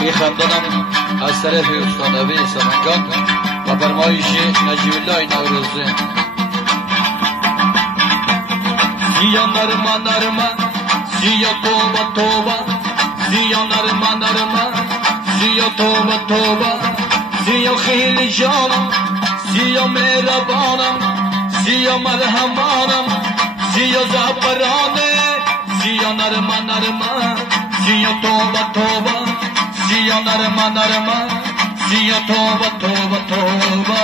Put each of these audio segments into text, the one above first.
میخندانم از طرف استاد عبی سمنگان و فرمایش نجیب الله نوروزی. سیا نرمه نرمه سیا توبه توبه سیا نرمه نرمه سیا توبه توبه سیا خیلی جانم سیا مهربانم سیا مرحمانم سیا زعفرانه سیا نرمه نرمه سیا توبه توبه سیا نرمه نرمه سیا توبه توبه توبه.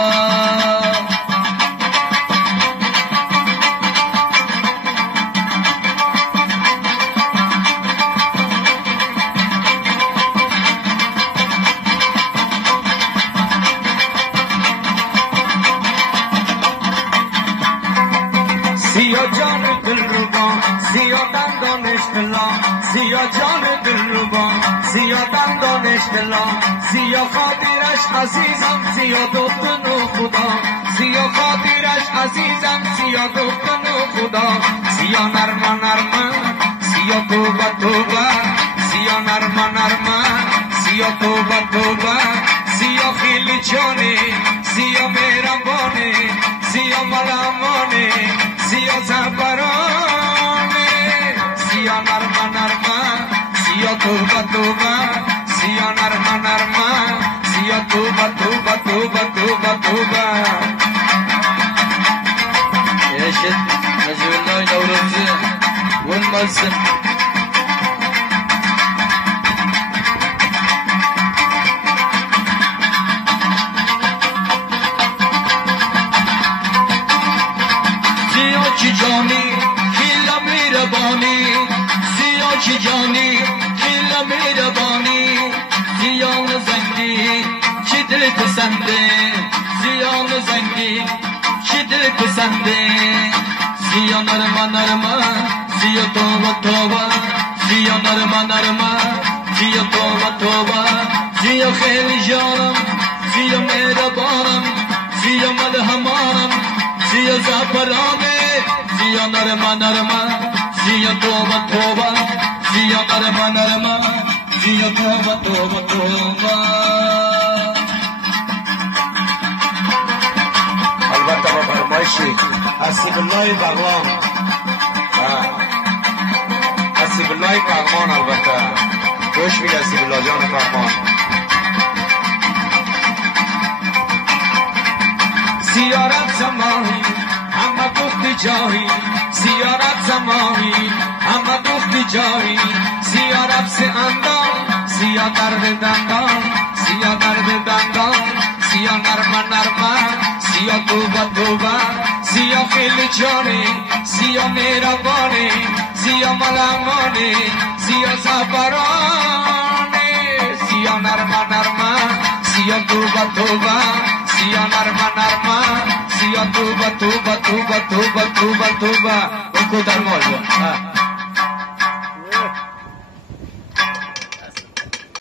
سیا جان دلربا سیا دندانش دلا سیا جان دلربا سیا دندانش دلا سیا خاطرش عزیزم سیا دختن و خدا سیا خاطرش عزیزم سیا دختن و خدا سیا نرمه نرمه سیا توبه توبه سیا نرمه نرمه سیا توبه توبه سیا خیلی جانه سیا مهربانه سیا ملامانه سیا زعفرانه سیا نرمه نرمه سیا توبه توبه سیا نرمه نرمه سیا توبه توبه توبه توبه توبه. يا شد نجيب الله نوروزي والملسم چی جانی خیلی میربانی سیا چی جانی خیلی میربانی سیان زنگی چی دل پسنده سیان زنگی چی دل پسنده سیا نرمه نرمه سیا توبه توبه سیا نرمه نرمه سیا توبه توبه سیا خیلی جانم سیا میربانم سیا ملحمانم سیا زعفرانه سیا نرمه نرمه سیا توبه توبه سیا نرمه نرمه سیا توبه توبه توبه. البته با فرمایشی حسیب الله بغلان حسیب الله بغلان البته گوش میده حسیب الله جان بغلان. زیارت زمانی همه گفتی جایی زیارت زمانی همه گفتی جایی زیارت سے اندان سیا درد دندان سیا درد دندان سیا نرمه نرمه سیا توبه توبه سیا خیلی جانه سیا مهربانه سیا ملامانه سیا زعفرانه سیا نرمه نرمه سیا توبه توبه سیا نرمه نرمه سیا توبه توبه توبه توبه توبه توبه. بکو در مال